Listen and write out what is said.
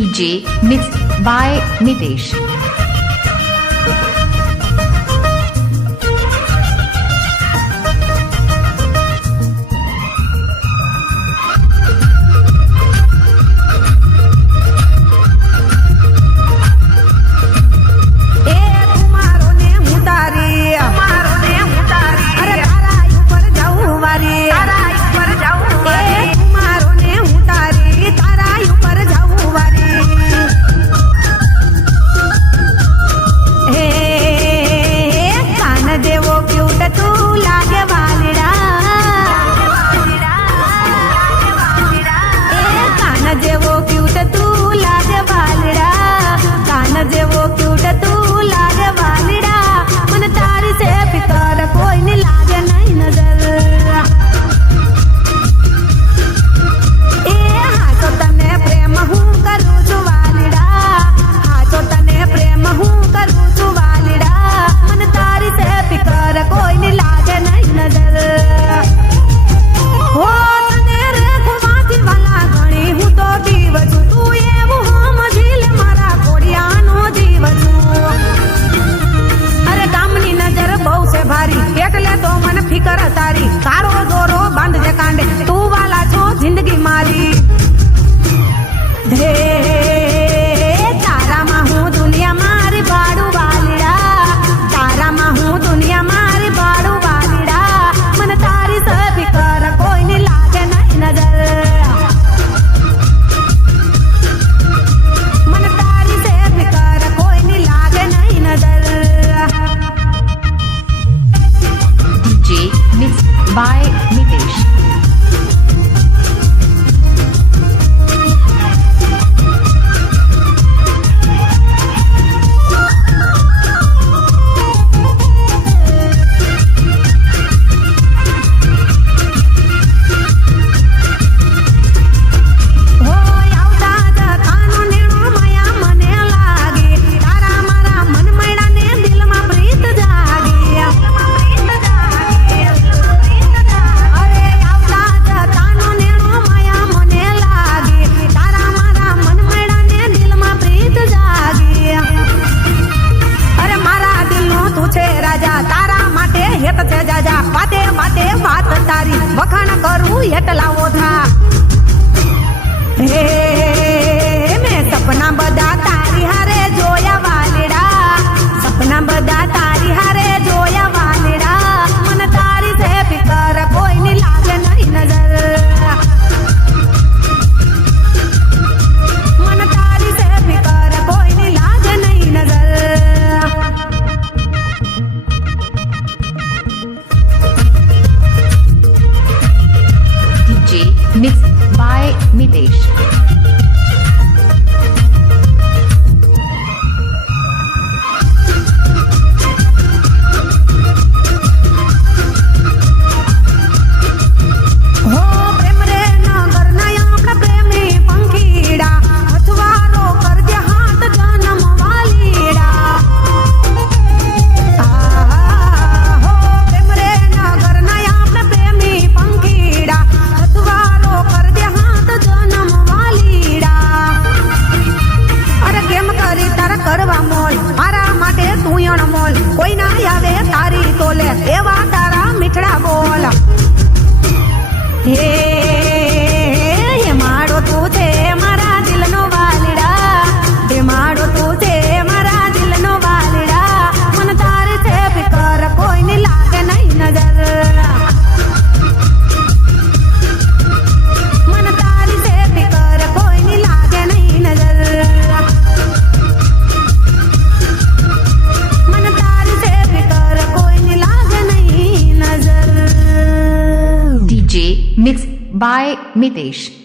DJ mixed by Nitesh. By Nitesh. વખાણ કરું એટલા ઓછા હે મેં સપના બધા તારી હારે જોયા વાલડા સપના બધા તારી હારે જોયા વાલડા મને તારી છે ફિકર કોઈની લાગે નહીં નજર મને તારી છે ફિકર કોઈની લાગે નહીં નજર mixed by Nitesh. કોઈ ના આવે તારી તોલે એવા તારા મીઠડા બોલ હે માડો તું છે મારા દિલનો વાલડા હે માડો તું છે મારા દિલનો વાલડા મને તારી છે ફિકર કોઈની લાગે નહીં નજર મને તારી છે ફિકર કોઈની લાગે નહીં નજર mixed by Nitesh.